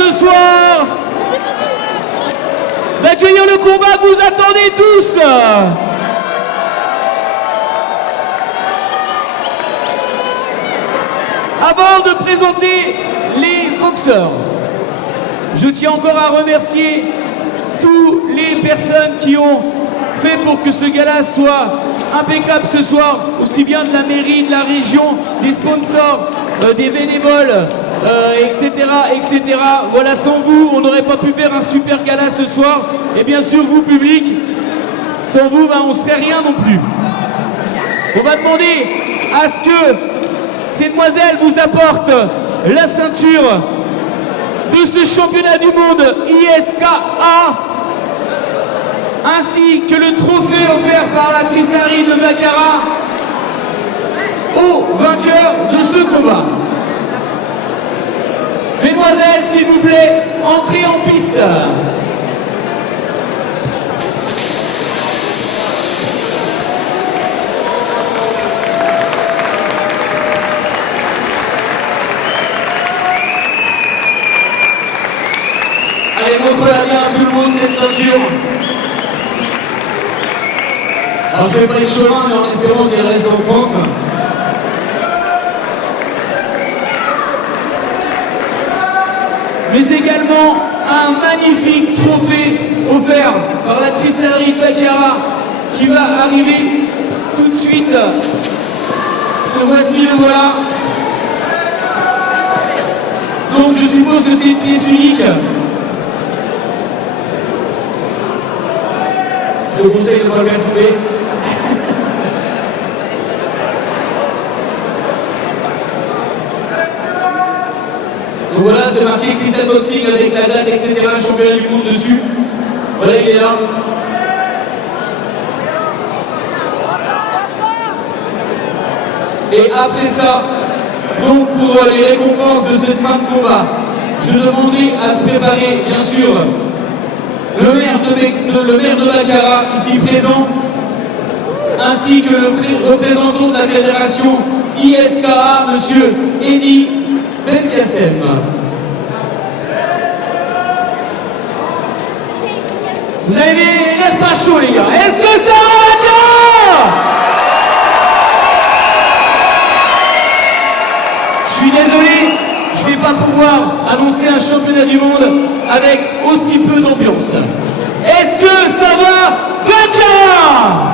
ce soir d'accueillir le combat que vous attendez tous. Avant de présenter les boxeurs, je tiens encore à remercier toutes les personnes qui ont fait pour que ce gala soit impeccable ce soir, aussi bien de la mairie, de la région, des sponsors, des bénévoles, etc., etc. Voilà, sans vous, on n'aurait pas pu faire un super gala ce soir. Et bien sûr, vous, public, sans vous, on ne serait rien non plus. On va demander à ce que ces demoiselles vous apportent la ceinture de ce championnat du monde ISKA, ainsi que le trophée offert par la cristallerie de Baccarat au vainqueur de ce combat. Mesdemoiselles, s'il vous plaît, entrez en piste. Allez, montre-la bien à tout le monde cette ceinture. Alors je ne fais pas les chemins, mais en espérant qu'elle reste en France. Mais également un magnifique trophée offert par la cristallerie Baccarat qui va arriver tout de suite. Le voici, le voilà. Donc je suppose que c'est une pièce unique. Je vous conseille de ne pas le faire tomber. Donc voilà, c'est marqué Crystal Boxing avec la date, etc. Championnat du monde dessus. Voilà, il est là. Et après ça, donc pour les récompenses de cette fin de combat, je demanderai à se préparer, bien sûr, le maire de Baccarat, ici présent, ainsi que le représentant de la fédération ISKA, monsieur Eddy Belkacem. Vous avez l'air pas chaud, les gars. Est-ce que ça va, Baccarat? Je suis désolé, je ne vais pas pouvoir annoncer un championnat du monde avec aussi peu d'ambiance. Est-ce que ça va, Baccarat?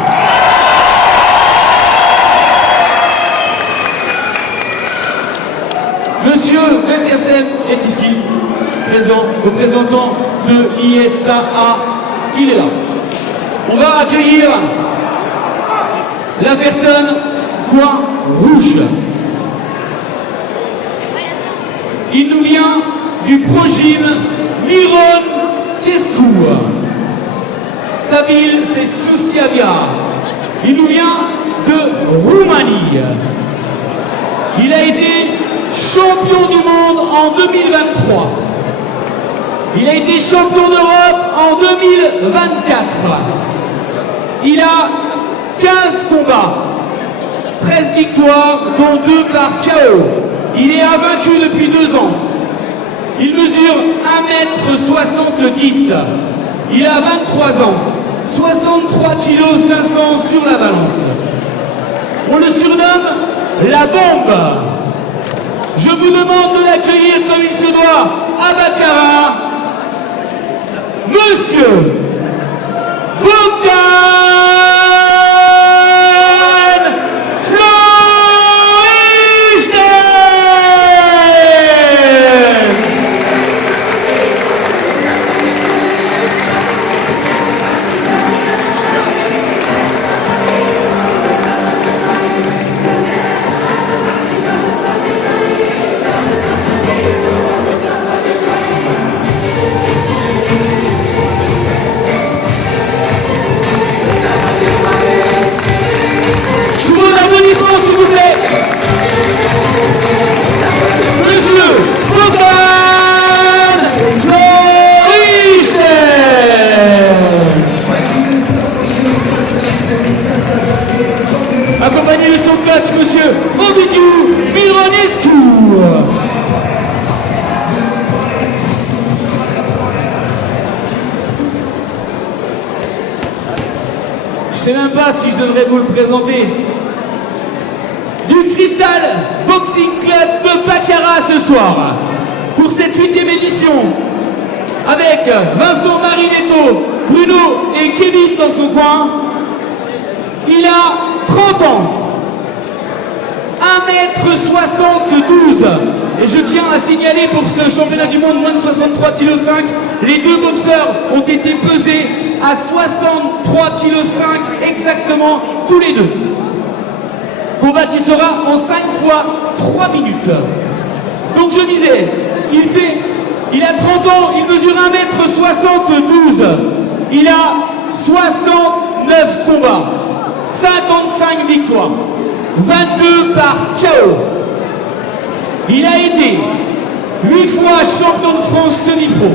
Monsieur Belkacem est ici, présent, représentant de l'ISKA. Il est là. On va accueillir la personne coin rouge. Il nous vient du Progym Miron Sescu. Sa ville, c'est Suceava. Il nous vient de Roumanie. Il a été champion du monde en 2023. Il a été champion d'Europe en 2024. Il a 15 combats, 13 victoires, dont 2 par KO. Il est invaincu depuis 2 ans. Il mesure 1m70. Il a 23 ans. 63 kg 500 sur la balance. On le surnomme la bombe. Je vous demande de l'accueillir comme il se doit à Baccarat, Monsieur Bogdan Florichten. Accompagné de son coach, monsieur Ovidiu Mironescu. sais même pas si je devrais vous le présenter. Du Cristal Boxing Club de Baccarat ce soir, pour cette 8e édition, avec Vincent Marinetto, Bruno et Kevin dans son coin. Il a 30 ans, 1m72, et je tiens à signaler pour ce championnat du monde moins de 63,5 kg, les deux boxeurs ont été pesés à 63,5 kg exactement tous les deux. Combat qui sera en 5 fois 3 minutes. Donc je disais, il a 30 ans, il mesure 1m72, il a 69 combats, 55 victoires, 22 par KO. Il a été 8 fois champion de France semi-pro,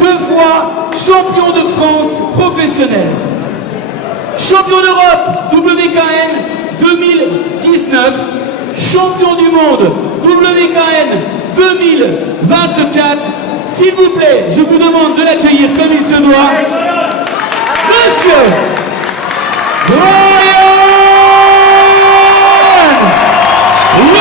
2 fois champion de France professionnel, champion d'Europe WKN 2019, champion du monde WKN 2024. S'il vous plaît, je vous demande de l'accueillir comme il se doit, Monsieur Brian Louw.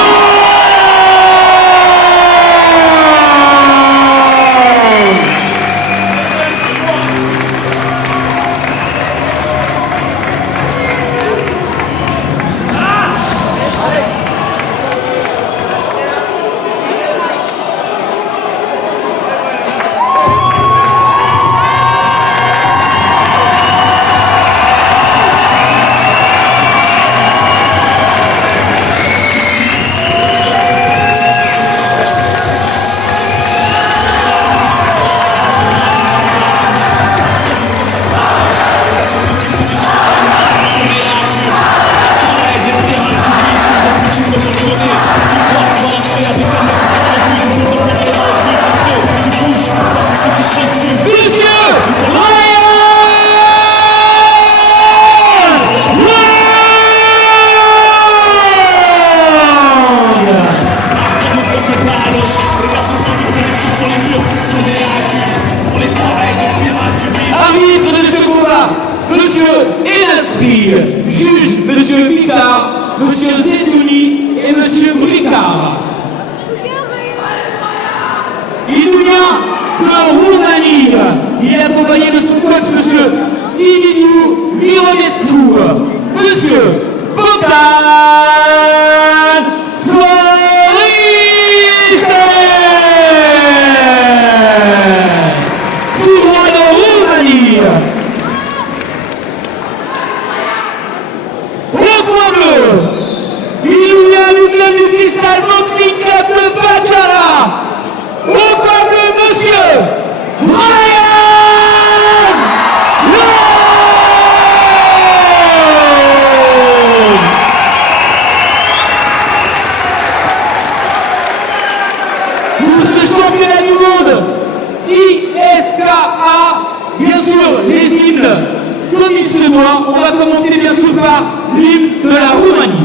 Arbitre de ce combat, Monsieur Enasri, juge Monsieur Picard, Monsieur Zetouni et Monsieur Bricard. Il nous vient de Roumanie. Il est accompagné de son coach, Monsieur Ilidiu Mironescu, Monsieur Bogdan Floriște. Tout droit de Roumanie. Au coin bleu, il nous vient du club du Cristal Boxing Club de Baccarat. Au coin bleu, Monsieur Brian Louw. Pour ce championnat du monde, ISKA, bien sûr, les hymnes, comme il se doit. On va commencer bien sûr par l'hymne de la Roumanie.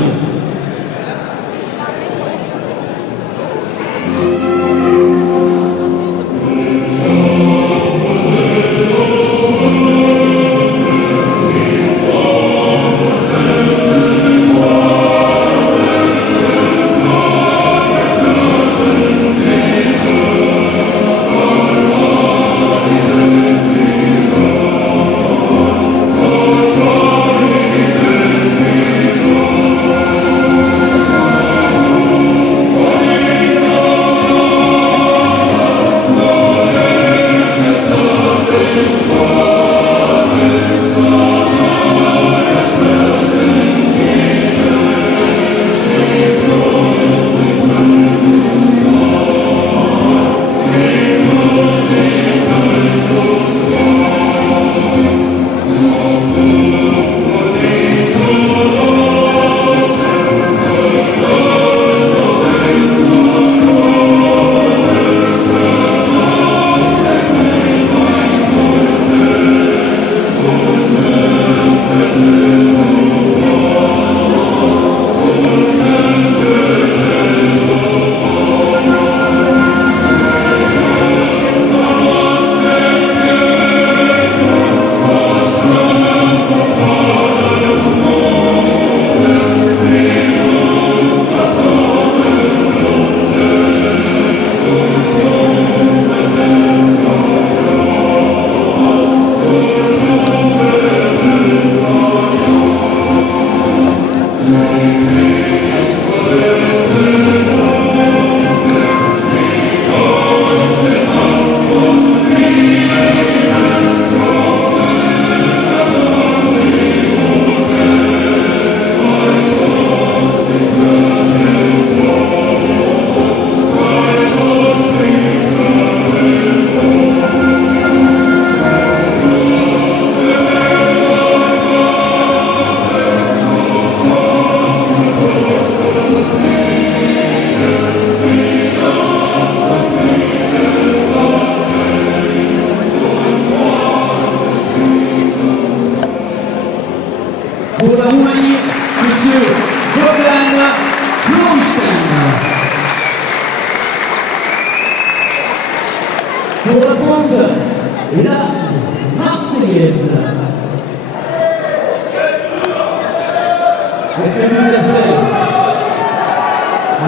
Est-ce que vous êtes prêts?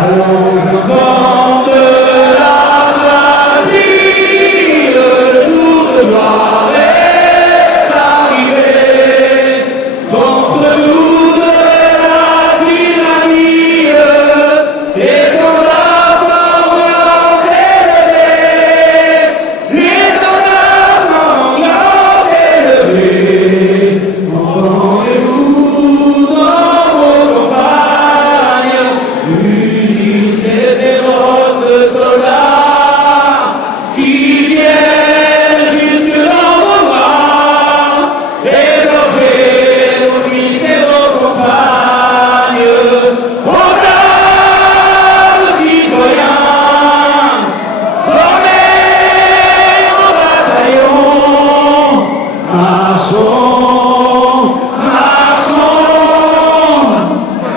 Allons, enfants de la patrie, le jour de gloire est arrivé. Contre nous de la tyrannie, l'étendard sanglant élevé, l'étendard sanglant élevé. Entendez-vous dans vos campagnes, unis ces féroces soldats qui viennent jusque dans vos bras, égorger vos fils et vos compagnes. Aux armes, citoyens, formez vos bataillons, marchons, marchons,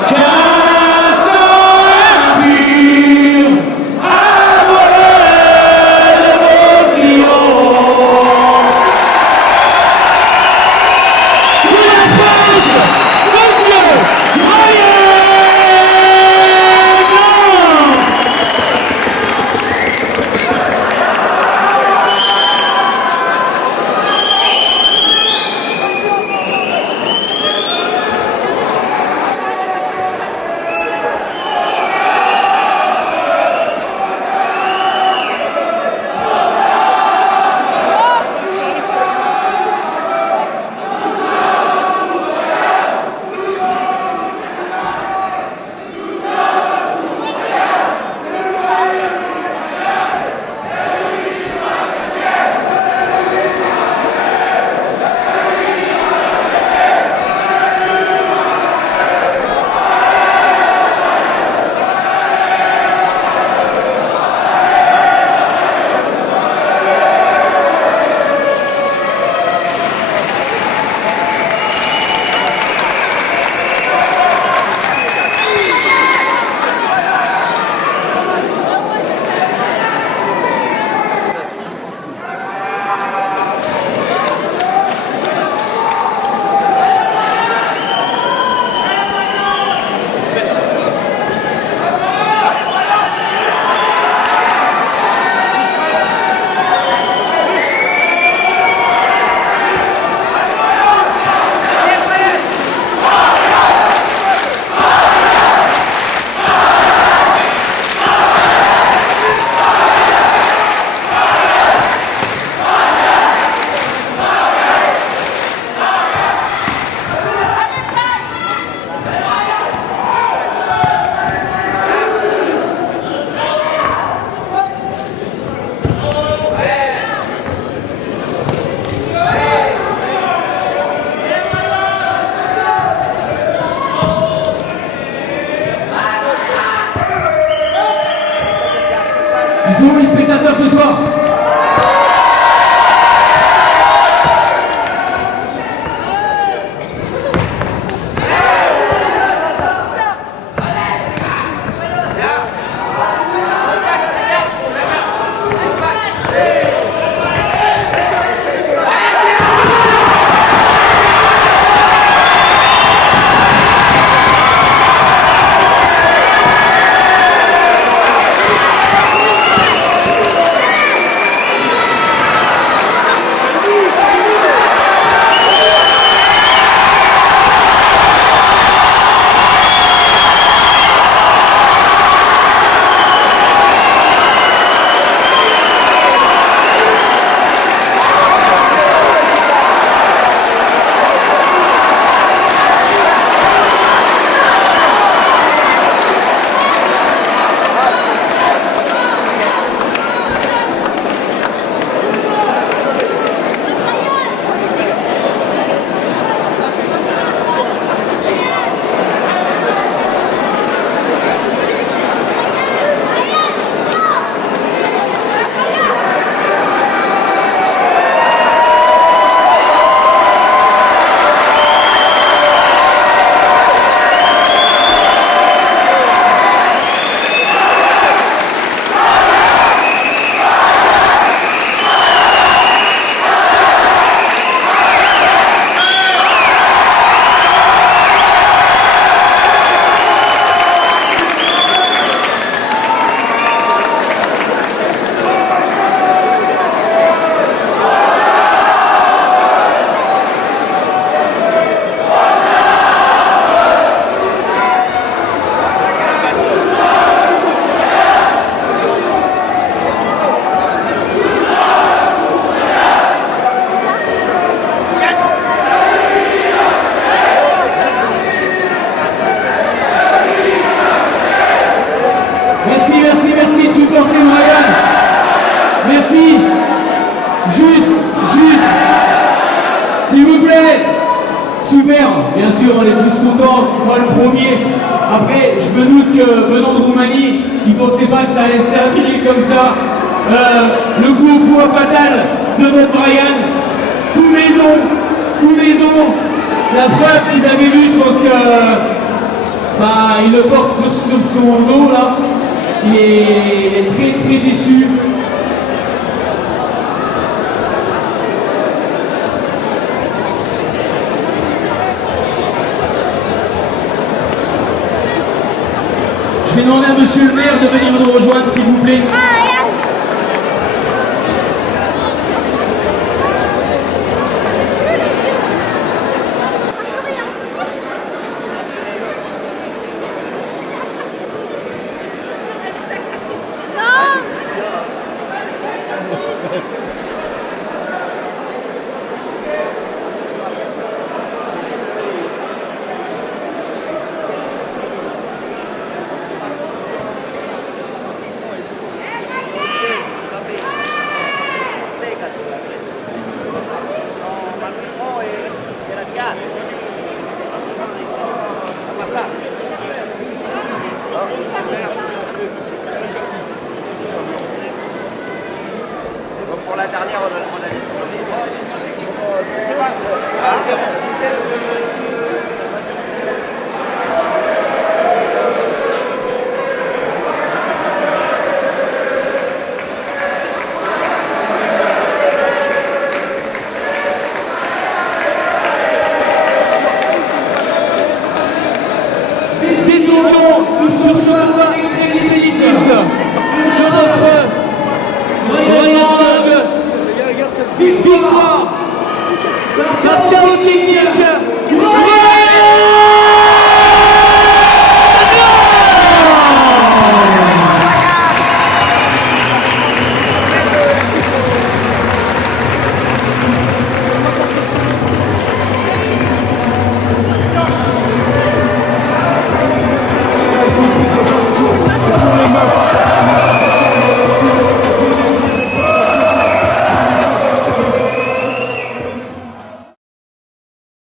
qu'un sang impur abreuve vos sillons. Pour la France, monsieur Moyen-Blanc. Ils sont où les spectateurs ce soir? sûr, on est tous contents, moi le premier. Après, je me doute que venant de Roumanie, ils ne pensaient pas que ça allait se terminer comme ça. Le coup au foie fatal de notre Brian, tous les ans, la preuve qu'ils avaient vu, je pense que il le porte sur son dos là. Il est très très déçu. Je vais demander à monsieur le maire de venir nous rejoindre, s'il vous plaît. Pour la dernière, on a laissé Décision sur ce combat expéditif de notre Ryan Hogg. Victoire par chaos technique.